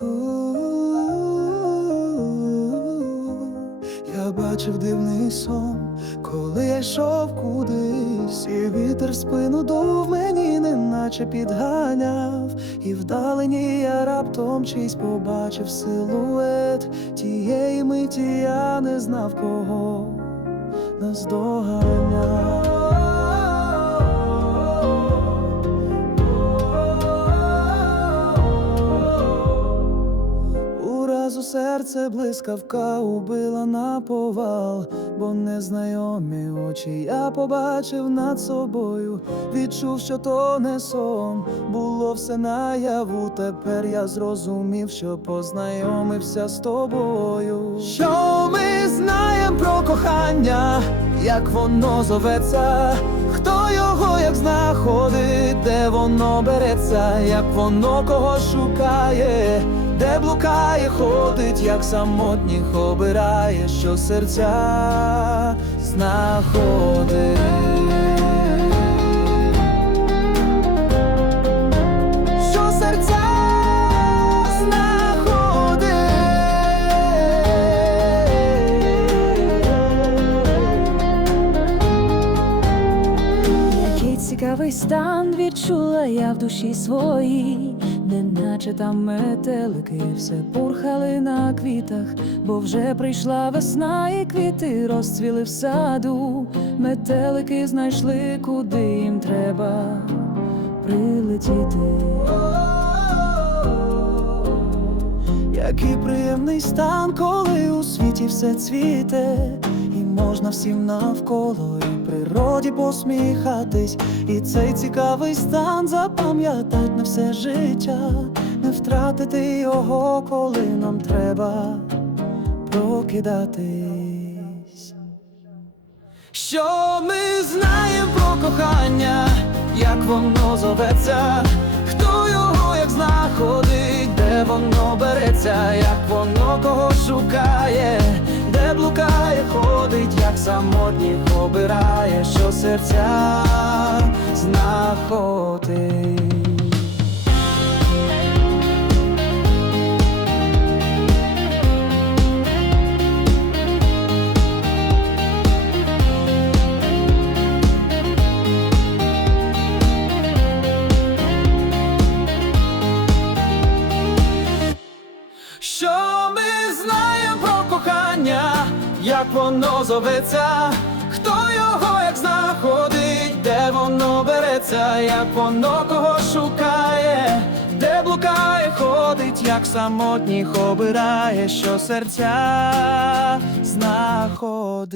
Я бачив дивний сон, коли я йшов кудись, і вітер спину дув мені, неначе підганяв, і вдалині я раптом чийсь побачив силует. Тієї миті я не знав кого наздоганяв. Серце блискавка убила на повал, бо незнайомі очі я побачив над собою, відчув, що то не сон, було все наяву. Тепер я зрозумів, що познайомився з тобою. Що ми знаємо про кохання, як воно зоветься, хто його як знаходить, де воно береться, як воно кого шукає, де блукає, ходить, як самотніх обирає, що серця знаходить. Цікавий стан відчула я в душі своїй, неначе там метелики все пурхали на квітах, бо вже прийшла весна, і квіти розцвіли в саду. Метелики знайшли, куди їм треба прилетіти. Який приємний стан, коли у світі все цвіте, і можна всім навколо і природі посміхатись, і цей цікавий стан запам'ятать на все життя, не втратити його, коли нам треба прокидатись. Що ми знаємо про кохання, як воно зоветься, хто його як знаходить, воно береться, як воно кого шукає, де блукає, ходить, як самотніх обирає, що серця знаходить. Що ми знаємо про кохання, як воно зоветься, хто його як знаходить, де воно береться, як воно кого шукає, де блукає, ходить, як самотніх обирає, що серця знаходить.